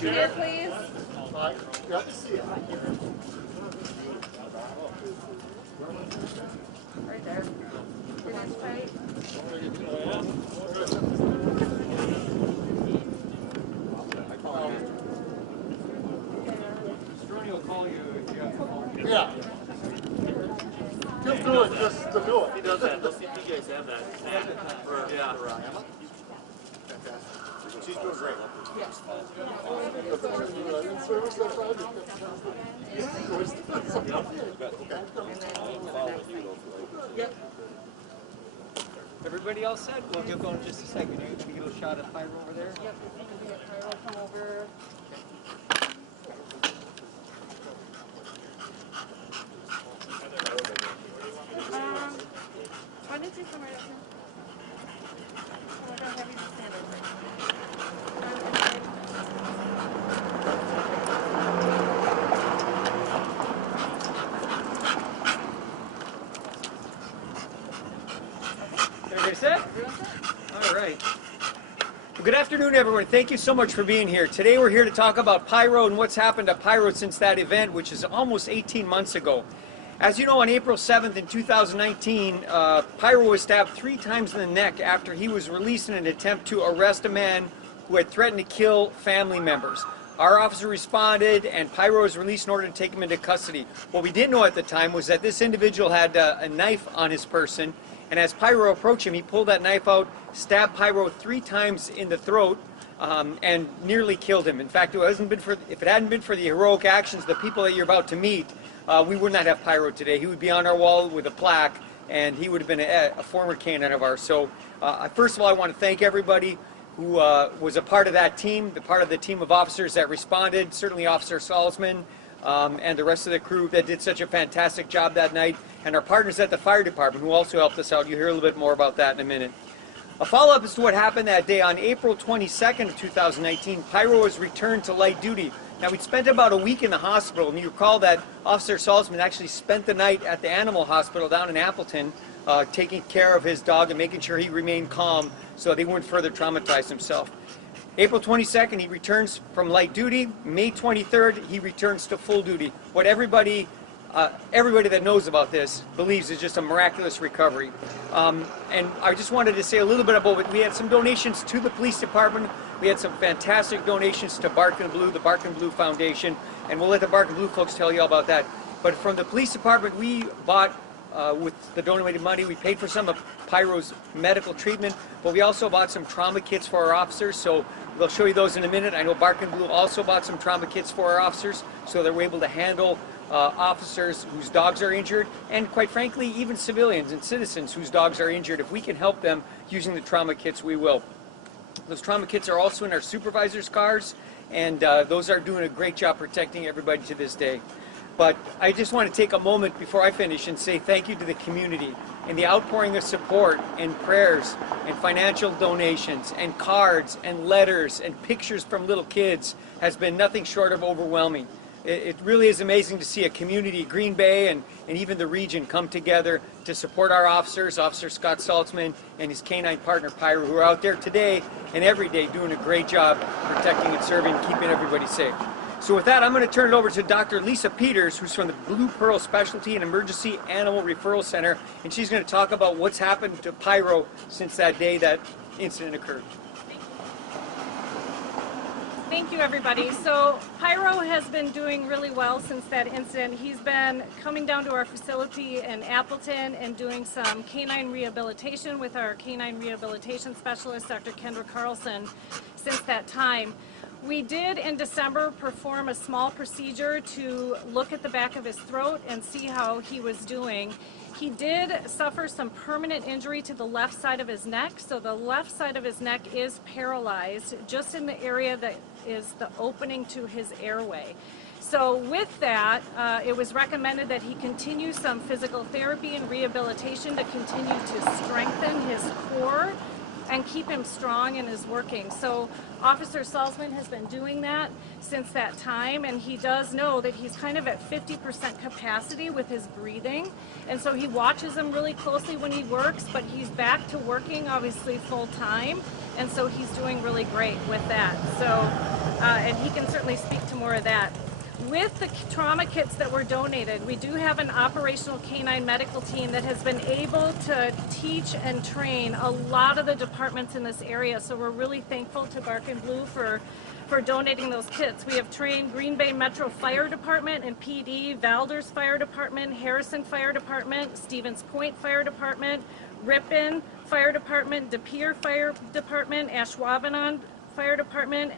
Back here, please. Good to see you. Right there. Your neck's tight. Strony will call you if you have to call. Yeah. He'll do it just to do it. He does that. Let's see if you guys have that. Yeah. She's doing great. Everybody else said? We'll get going in just a second. Can you get a little shot of Pyro over there? Yep. Pyro, come over. Why did you come right up here? Oh, I don't have you to stand over. Everybody set? All right. Well, good afternoon, everyone. Thank you so much for being here. Today we're here to talk about Pyro and what's happened to Pyro since that event, which is almost 18 months ago. As you know, on April 7th in 2019, Pyro was stabbed 3 times in the neck after he was released in an attempt to arrest a man who had threatened to kill family members. Our officer responded and Pyro was released in order to take him into custody. What we didn't know at the time was that this individual had a knife on his person, and as Pyro approached him, he pulled that knife out, stabbed Pyro 3 times in the throat, and nearly killed him. In fact, if it hadn't been for the heroic actions of the people that you're about to meet, we would not have Pyro today. He would be on our wall with a plaque, and he would have been a former canine of ours. So first of all, I want to thank everybody who was a part of that team, part of the team of officers that responded, certainly Officer Salzman and the rest of the crew that did such a fantastic job that night, and our partners at the fire department who also helped us out. You'll hear a little bit more about that in a minute. A follow-up as to what happened that day. On April 22nd of 2019, Pyro was returned to light duty. Now, we'd spent about a week in the hospital, and you recall that Officer Salzman actually spent the night at the animal hospital down in Appleton, taking care of his dog and making sure he remained calm so that he wouldn't further traumatize himself. April 22nd, he returns from light duty. May 23rd, he returns to full duty. What everybody that knows about this believes is just a miraculous recovery. And I just wanted to say a little bit about it. We had some donations to the police department. We had some fantastic donations to Bark and Blue, the Bark and Blue Foundation, and we'll let the Bark and Blue folks tell you all about that. But from the police department, we bought, with the donated money, we paid for some of Pyro's medical treatment, but we also bought some trauma kits for our officers, so we'll show you those in a minute. I know Bark and Blue also bought some trauma kits for our officers, so that we're able to handle officers whose dogs are injured, and quite frankly, even civilians and citizens whose dogs are injured. If we can help them using the trauma kits, we will. Those trauma kits are also in our supervisors' cars, and those are doing a great job protecting everybody to this day. But I just want to take a moment before I finish and say thank you to the community and the outpouring of support and prayers and financial donations and cards and letters and pictures from little kids has been nothing short of overwhelming. It really is amazing to see a community, Green Bay and even the region, come together to support our officers, Officer Scott Saltzman and his canine partner Pyro, who are out there today and every day doing a great job protecting and serving and keeping everybody safe. So with that, I'm going to turn it over to Dr. Lisa Peters, who's from the Blue Pearl Specialty and Emergency Animal Referral Center, and she's going to talk about what's happened to Pyro since that day that incident occurred. Thank you, everybody. So Pyro has been doing really well since that incident. He's been coming down to our facility in Appleton and doing some canine rehabilitation with our canine rehabilitation specialist, Dr. Kendra Carlson, since that time. We did in December perform a small procedure to look at the back of his throat and see how he was doing. He did suffer some permanent injury to the left side of his neck, so the left side of his neck is paralyzed just in the area that is the opening to his airway. So with that, it was recommended that he continue some physical therapy and rehabilitation to continue to strengthen his core and keep him strong in his working. So Officer Salzman has been doing that since that time, and he does know that he's kind of at 50% capacity with his breathing, and so he watches him really closely when he works, but he's back to working obviously full time, and so he's doing really great with that. So and he can certainly speak to more of that. With the trauma kits that were donated, we do have an operational canine medical team that has been able to teach and train a lot of the departments in this area. So we're really thankful to Bark and Blue for donating those kits. We have trained Green Bay Metro Fire Department and PD, Valders Fire Department, Harrison Fire Department, Stevens Point Fire Department, Ripon Fire Department, De Pere Fire Department, Ashwaubenon Fire Department,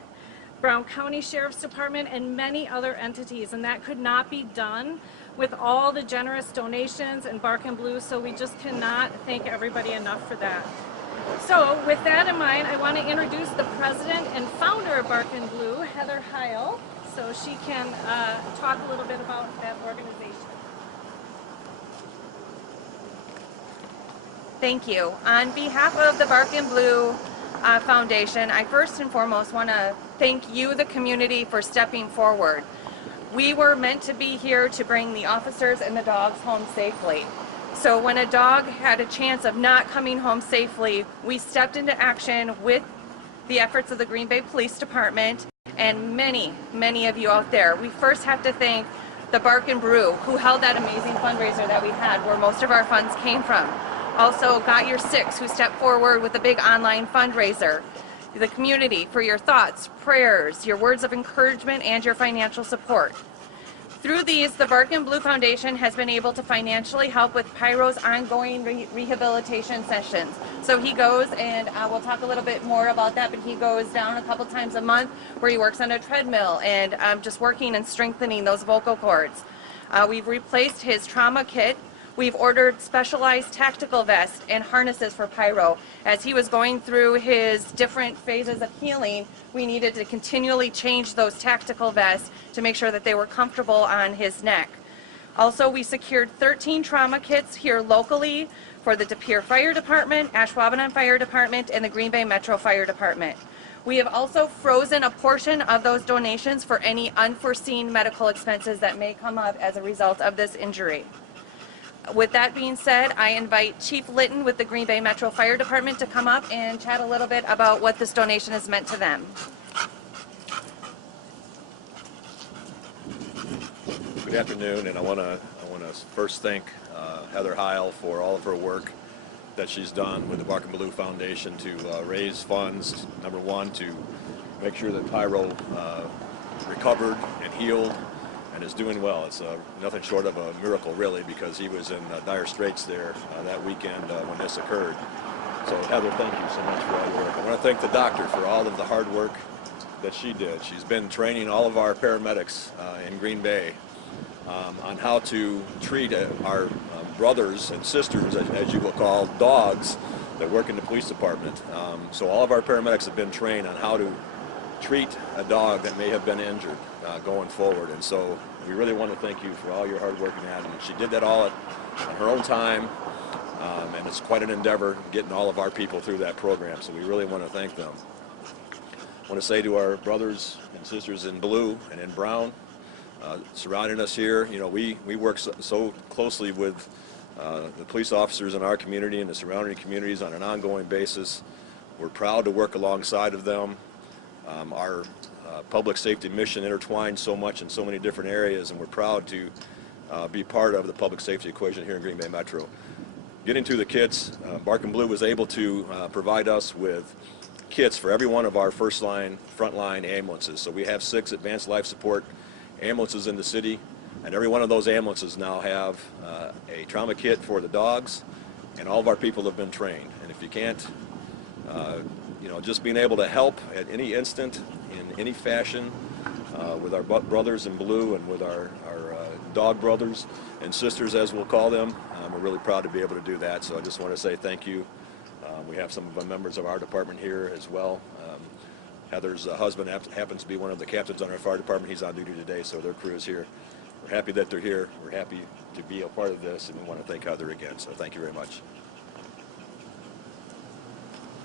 Brown County Sheriff's Department, and many other entities, and that could not be done with all the generous donations and Bark and Blue, so we just cannot thank everybody enough for that. So with that in mind, I want to introduce the president and founder of Bark and Blue, Heather Heil, so she can talk a little bit about that organization. Thank you. On behalf of the Bark and Blue Foundation, I first and foremost want to thank you, the community, for stepping forward. We were meant to be here to bring the officers and the dogs home safely. So when a dog had a chance of not coming home safely, we stepped into action with the efforts of the Green Bay Police Department and many, many of you out there. We first have to thank the Bark and Brew, who held that amazing fundraiser that we had, where most of our funds came from. Also, Got Your Six, who stepped forward with a big online fundraiser. The community for your thoughts, prayers, your words of encouragement, and your financial support. Through these, the Bark and Blue Foundation has been able to financially help with Pyro's ongoing rehabilitation sessions. So he goes, and we'll talk a little bit more about that, but he goes down a couple times a month where he works on a treadmill and just working and strengthening those vocal cords. We've replaced his trauma kit. We've ordered specialized tactical vests and harnesses for Pyro. As he was going through his different phases of healing, we needed to continually change those tactical vests to make sure that they were comfortable on his neck. Also, we secured 13 trauma kits here locally for the De Pere Fire Department, Ashwaubenon Fire Department, and the Green Bay Metro Fire Department. We have also frozen a portion of those donations for any unforeseen medical expenses that may come up as a result of this injury. With that being said, I invite Chief Linton with the Green Bay Metro Fire Department to come up and chat a little bit about what this donation has meant to them. Good afternoon, and I want to first thank Heather Heil for all of her work that she's done with the Bark and Blue Foundation to raise funds, number one, to make sure that Pyro recovered and healed and is doing well. It's nothing short of a miracle, really, because he was in dire straits there that weekend when this occurred. So Heather, thank you so much for all your work. I want to thank the doctor for all of the hard work that she did. She's been training all of our paramedics in Green Bay on how to treat our brothers and sisters, as you will call, dogs that work in the police department. So all of our paramedics have been trained on how to treat a dog that may have been injured going forward. And so we really want to thank you for all your hard work in that. And she did that all on her own time, and it's quite an endeavor getting all of our people through that program. So we really want to thank them. I want to say to our brothers and sisters in blue and in brown, surrounding us here, you know, we work so closely with the police officers in our community and the surrounding communities on an ongoing basis. We're proud to work alongside of them. Our public safety mission intertwines so much in so many different areas, and we're proud to be part of the public safety equation here in Green Bay Metro. Getting to the kits, Bark and Blue was able to provide us with kits for every one of our first-line, front-line ambulances. So we have 6 advanced life support ambulances in the city, and every one of those ambulances now have a trauma kit for the dogs, and all of our people have been trained. And if you can't, you know, just being able to help at any instant in any fashion with our brothers in blue and with our dog brothers and sisters, as we'll call them, we're really proud to be able to do that. So I just want to say thank you. We have some of the members of our department here as well. Heather's husband happens to be one of the captains on our fire department. He's on duty today, so their crew is here. We're happy that they're here. We're happy to be a part of this, and we want to thank Heather again. So thank you very much.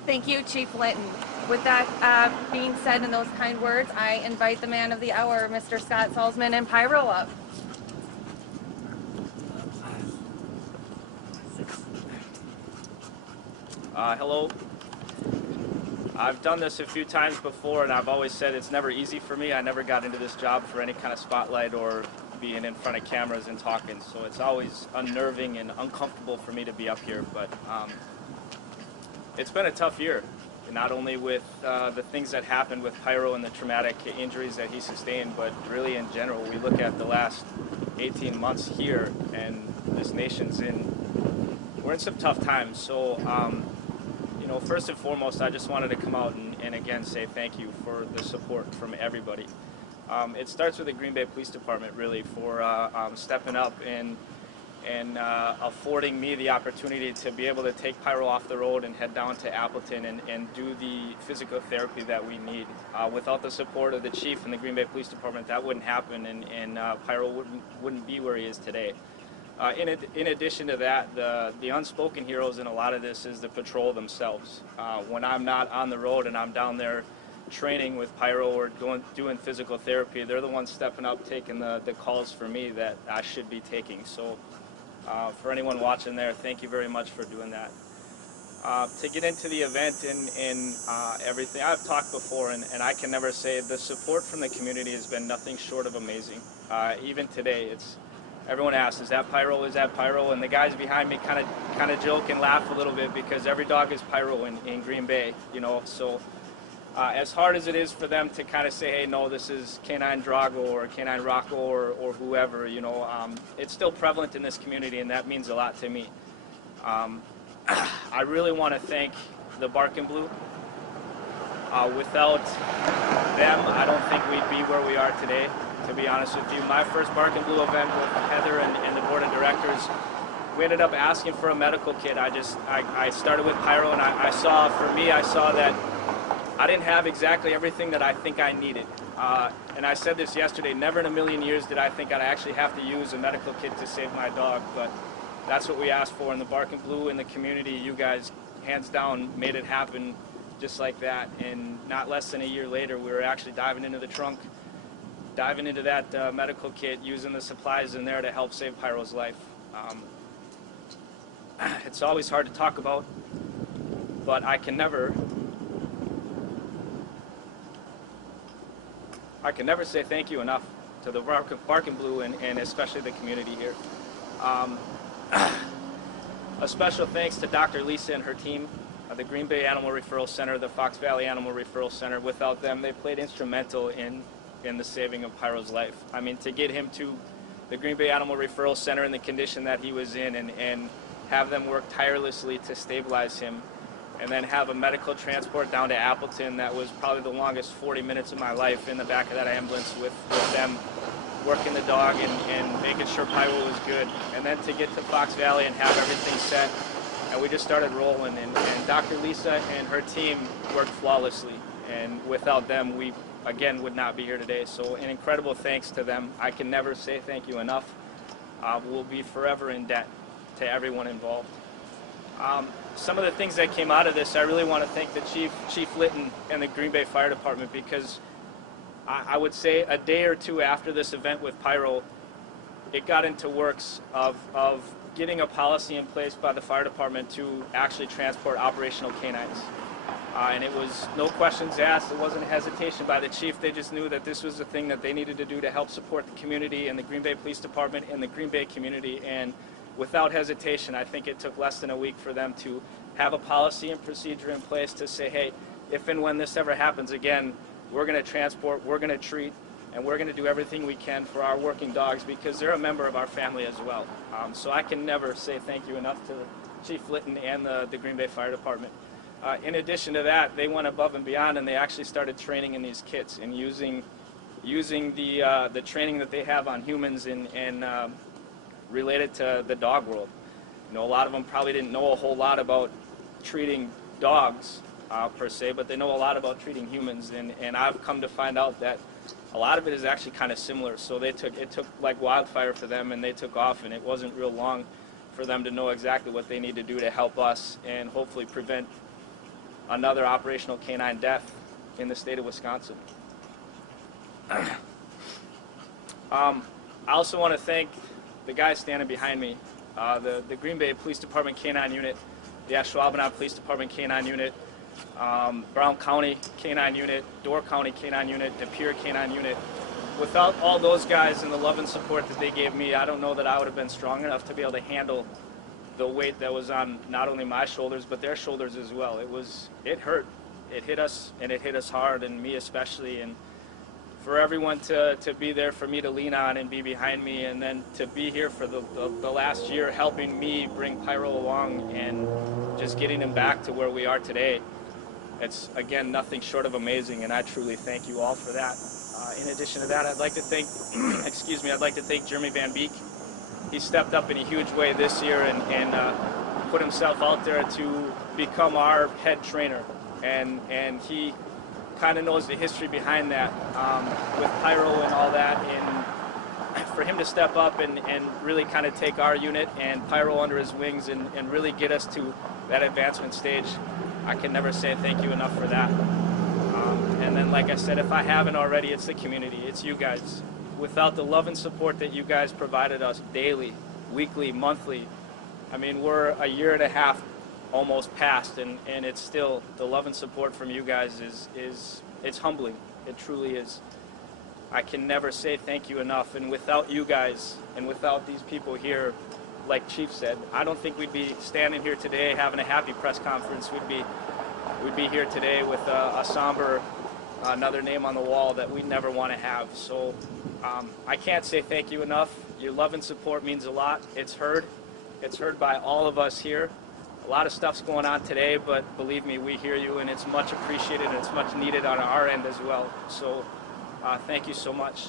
Thank you, Chief Linton. With that being said and those kind words, I invite the man of the hour, Mr. Scott Salzman and Pyro, up. Hello. I've done this a few times before, and I've always said it's never easy for me. I never got into this job for any kind of spotlight or being in front of cameras and talking, so it's always unnerving and uncomfortable for me to be up here. But it's been a tough year, not only with the things that happened with Pyro and the traumatic injuries that he sustained, but really in general. We look at the last 18 months here, and this nation's we're in some tough times. So, you know, first and foremost, I just wanted to come out and again say thank you for the support from everybody. It starts with the Green Bay Police Department, really, for stepping up and affording me the opportunity to be able to take Pyro off the road and head down to Appleton and do the physical therapy that we need. Without the support of the chief and the Green Bay Police Department, that wouldn't happen, and Pyro wouldn't be where he is today. In addition to that, the unspoken heroes in a lot of this is the patrol themselves. When I'm not on the road and I'm down there training with Pyro or doing physical therapy, they're the ones stepping up, taking the calls for me that I should be taking. So for anyone watching there, thank you very much for doing that. To get into the event and everything, I've talked before, and I can never say the support from the community has been nothing short of amazing. Even today, everyone asks, is that Pyro, is that Pyro? And the guys behind me kind of joke and laugh a little bit because every dog is Pyro in Green Bay, you know. So as hard as it is for them to kind of say, hey, no, this is Canine Drago or Canine Rocco or whoever, you know, it's still prevalent in this community, and that means a lot to me. I really want to thank the Bark and Blue. Without them, I don't think we'd be where we are today, to be honest with you. My first Bark and Blue event with Heather and the board of directors, we ended up asking for a medical kit. I started with Pyro, and I saw that I didn't have exactly everything that I think I needed. And I said this yesterday, never in a million years did I think I'd actually have to use a medical kit to save my dog, but that's what we asked for, in the Bark and Blue in the community. You guys, hands down, made it happen just like that. And not less than a year later, we were actually diving into the trunk, diving into that medical kit, using the supplies in there to help save Pyro's life. It's always hard to talk about, but I can never say thank you enough to the Bark and Blue and especially the community here. A special thanks to Dr. Lisa and her team, the Green Bay Animal Referral Center, the Fox Valley Animal Referral Center. Without them, they played instrumental in the saving of Pyro's life. I mean, to get him to the Green Bay Animal Referral Center in the condition that he was in and have them work tirelessly to stabilize him, and then have a medical transport down to Appleton that was probably the longest 40 minutes of my life in the back of that ambulance with them working the dog and making sure Pyro was good, and then to get to Fox Valley and have everything set, and we just started rolling, and Dr. Lisa and her team worked flawlessly, and without them we again would not be here today. So an incredible thanks to them. I can never say thank you enough. We'll be forever in debt to everyone involved. Some of the things that came out of this, I really want to thank the Chief Linton and the Green Bay Fire Department, because I would say a day or two after this event with Pyro, it got into works of getting a policy in place by the fire department to actually transport operational canines. And it was no questions asked. It wasn't a hesitation by the chief. They just knew that this was the thing that they needed to do to help support the community and the Green Bay Police Department and the Green Bay community. And without hesitation, I think it took less than a week for them to have a policy and procedure in place to say, hey, if and when this ever happens again, we're going to transport, we're going to treat, and we're going to do everything we can for our working dogs, because they're a member of our family as well. So I can never say thank you enough to Chief Linton and the Green Bay Fire Department. In addition to that, they went above and beyond, and they actually started training in these kits and using the training that they have on humans and related to the dog world. You know, a lot of them probably didn't know a whole lot about treating dogs per se, but they know a lot about treating humans, and I've come to find out that a lot of it is actually kind of similar. So it took like wildfire for them, and they took off, and it wasn't real long for them to know exactly what they need to do to help us and hopefully prevent another operational canine death in the state of Wisconsin. I also want to thank the guys standing behind me, the Green Bay Police Department Canine Unit, the Ashwaubenon Police Department Canine Unit, Brown County Canine Unit, Door County Canine Unit, De Pere Canine Unit. Without all those guys and the love and support that they gave me, I don't know that I would have been strong enough to be able to handle the weight that was on not only my shoulders but their shoulders as well. It hurt. It hit us, and it hit us hard, and me especially. And for everyone to be there for me to lean on and be behind me, and then to be here for the last year helping me bring Pyro along and just getting him back to where we are today. It's, again, nothing short of amazing, and I truly thank you all for that. In addition to that, I'd like to thank, I'd like to thank Jeremy Van Beek. He stepped up in a huge way this year and put himself out there to become our head trainer. And he kind of knows the history behind that with Pyro and all that. And for him to step up and really kind of take our unit and Pyro under his wings and really get us to that advancement stage, I can never say thank you enough for that. And then, like I said, if I haven't already, it's the community. It's you guys. Without the love and support that you guys provided us daily, weekly, monthly, I mean, we're a year and a half almost past, and it's still, the love and support from you guys it's humbling. It truly is. I can never say thank you enough, and without you guys and without these people here, like Chief said, I don't think we'd be standing here today having a happy press conference. We'd be here today with a somber, another name on the wall that we never want to have. So I can't say thank you enough. Your love and support means a lot. It's heard. It's heard by all of us here. A lot of stuff's going on today, but believe me, we hear you, and it's much appreciated, and it's much needed on our end as well. So thank you so much.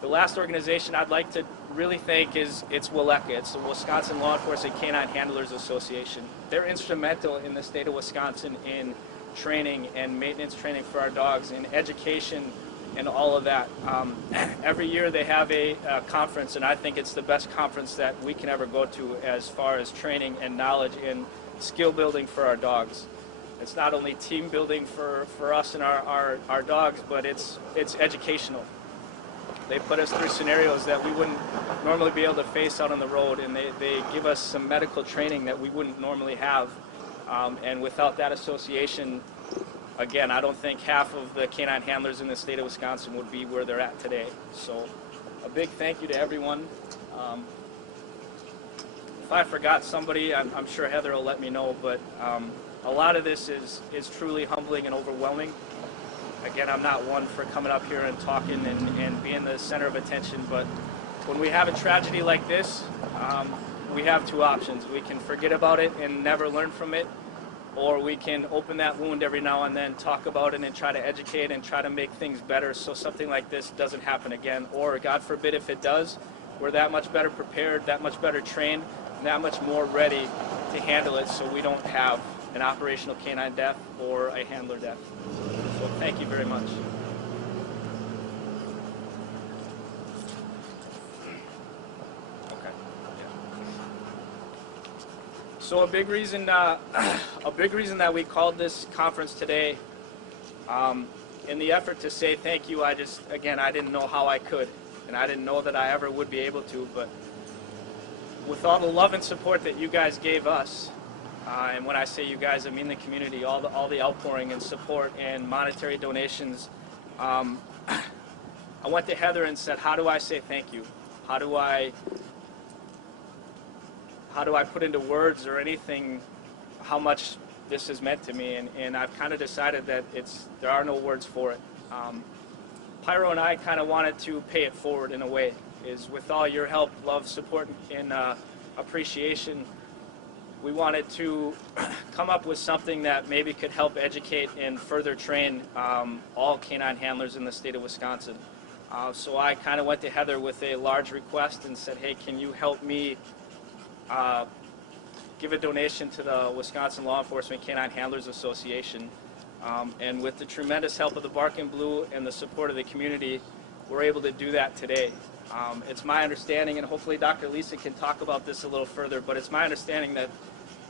The last organization I'd like to really thank it's WLECA. It's the Wisconsin Law Enforcement Canine Handlers Association. They're instrumental in the state of Wisconsin in training and maintenance training for our dogs, in education and all of that. Every year they have a conference, and I think it's the best conference that we can ever go to as far as training and knowledge and skill building for our dogs. It's not only team building for us and our dogs, but it's educational. They put us through scenarios that we wouldn't normally be able to face out on the road, and they give us some medical training that we wouldn't normally have. And without that association, again, I don't think half of the canine handlers in the state of Wisconsin would be where they're at today. So a big thank you to everyone. If I forgot somebody, I'm sure Heather will let me know, but a lot of this is truly humbling and overwhelming. Again, I'm not one for coming up here and talking and being the center of attention, but when we have a tragedy like this, we have two options. We can forget about it and never learn from it, or we can open that wound every now and then, talk about it, and try to educate and try to make things better so something like this doesn't happen again. Or, God forbid, if it does, we're that much better prepared, that much better trained, and that much more ready to handle it so we don't have an operational canine death or a handler death. So thank you very much. Okay. Yeah. So a big reason that we called this conference today, in the effort to say thank you, I didn't know how I could, and I didn't know that I ever would be able to, but with all the love and support that you guys gave us, and when I say you guys, I mean the community, all the outpouring and support and monetary donations. I went to Heather and said, how do I say thank you? How do I put into words or anything how much this has meant to me? And I've kind of decided that there are no words for it. Pyro and I kind of wanted to pay it forward in a way, is with all your help, love, support, and appreciation, we wanted to come up with something that maybe could help educate and further train all canine handlers in the state of Wisconsin. So I kind of went to Heather with a large request and said, hey, can you help me give a donation to the Wisconsin Law Enforcement Canine Handlers Association? And with the tremendous help of the Bark and Blue and the support of the community, we're able to do that today. It's my understanding, and hopefully Dr. Lisa can talk about this a little further, but it's my understanding that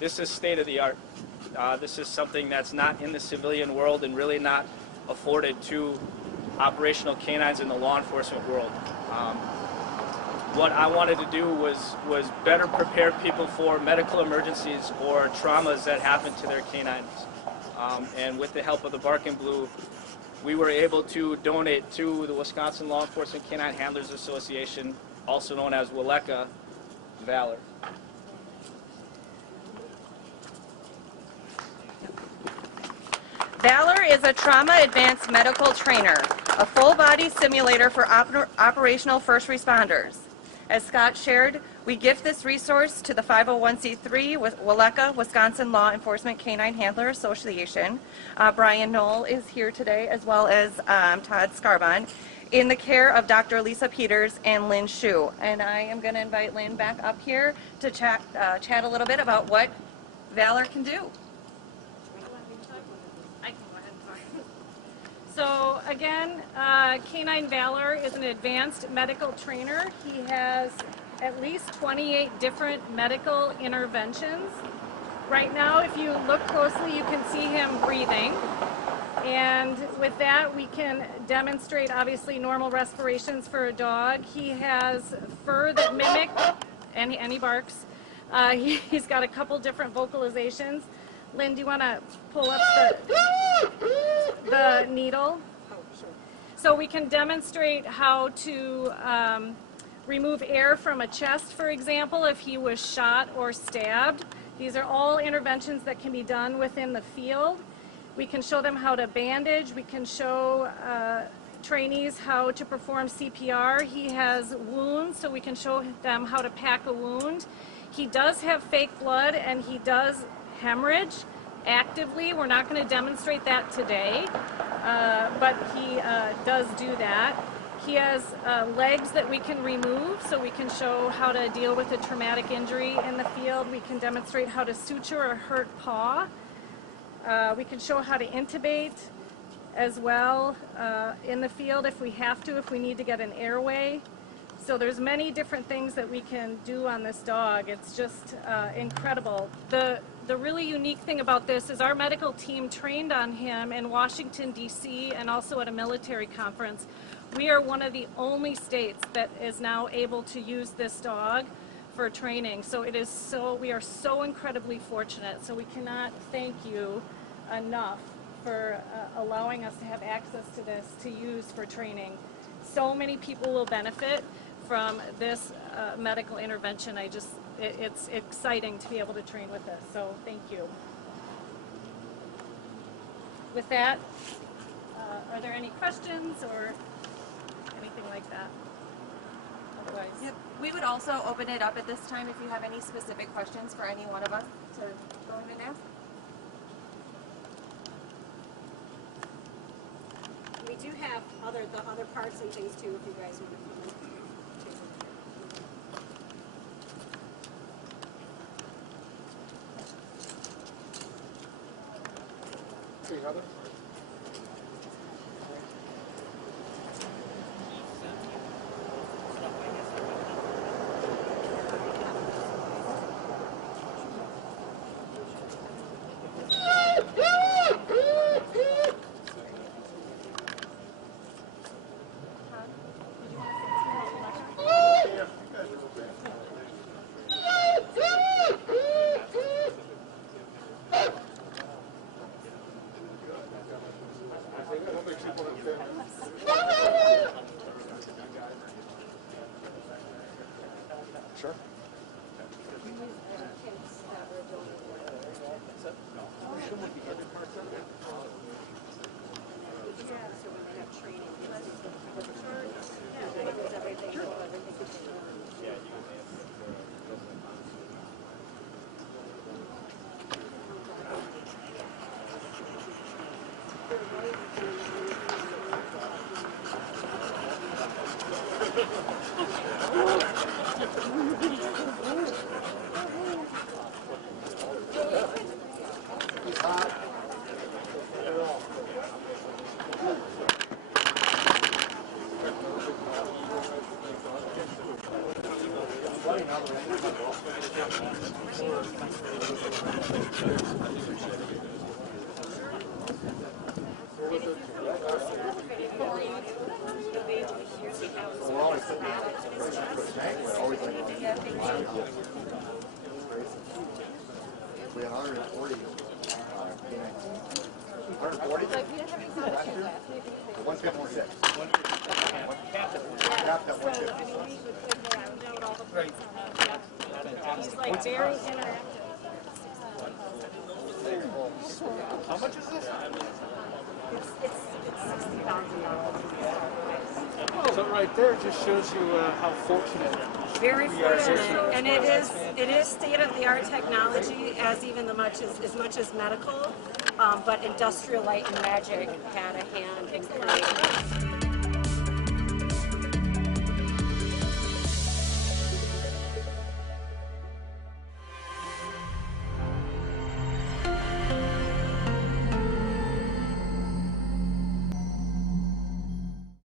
this is state-of-the-art. This is something that's not in the civilian world and really not afforded to operational canines in the law enforcement world. What I wanted to do was better prepare people for medical emergencies or traumas that happen to their canines. And with the help of the Bark and Blue, we were able to donate to the Wisconsin Law Enforcement Canine Handlers Association, also known as WLECA, Valor. Valor is a trauma advanced medical trainer, a full-body simulator for operational first responders. As Scott shared, we gift this resource to the 501c3 with WLECA, Wisconsin Law Enforcement Canine Handler Association. Brian Knoll is here today, as well as Todd Scarbon, in the care of Dr. Lisa Peters and Lynn Shu. And I am going to invite Lynn back up here to chat a little bit about what Valor can do. So again, Canine Valor is an advanced medical trainer. He has at least 28 different medical interventions. Right now, if you look closely, you can see him breathing. And with that, we can demonstrate obviously normal respirations for a dog. He has fur that mimic, and he barks. He's got a couple different vocalizations. Lynn, do you want to pull up the needle? So we can demonstrate how to remove air from a chest, for example, if he was shot or stabbed. These are all interventions that can be done within the field. We can show them how to bandage. We can show trainees how to perform CPR. He has wounds, so we can show them how to pack a wound. He does have fake blood, and he does hemorrhage actively. We're not going to demonstrate that today, but he does do that. He has legs that we can remove, so we can show how to deal with a traumatic injury in the field. We can demonstrate how to suture a hurt paw. We can show how to intubate as well in the field if we have to, if we need to get an airway. So there's many different things that we can do on this dog. It's just incredible. The really unique thing about this is our medical team trained on him in Washington, D.C., and also at a military conference. We are one of the only states that is now able to use this dog for training. So we are so incredibly fortunate. So we cannot thank you enough for allowing us to have access to this to use for training. So many people will benefit from this medical intervention. It's exciting to be able to train with this, so thank you. With that, are there any questions or anything like that? Otherwise, Yep. We would also open it up at this time if you have any specific questions for any one of us to go in and ask. We do have the other parts and things too, if you guys want to come in. Okay, Heather? Sure. We had 140 canines. 140? 156. Capped at 150. Right. He's like very interactive. How much is this? It's $60,000. So right there just shows you how fortunate Very fortunate, and it is state-of-the-art technology, as much as medical, but Industrial Light and Magic had a hand in creating it.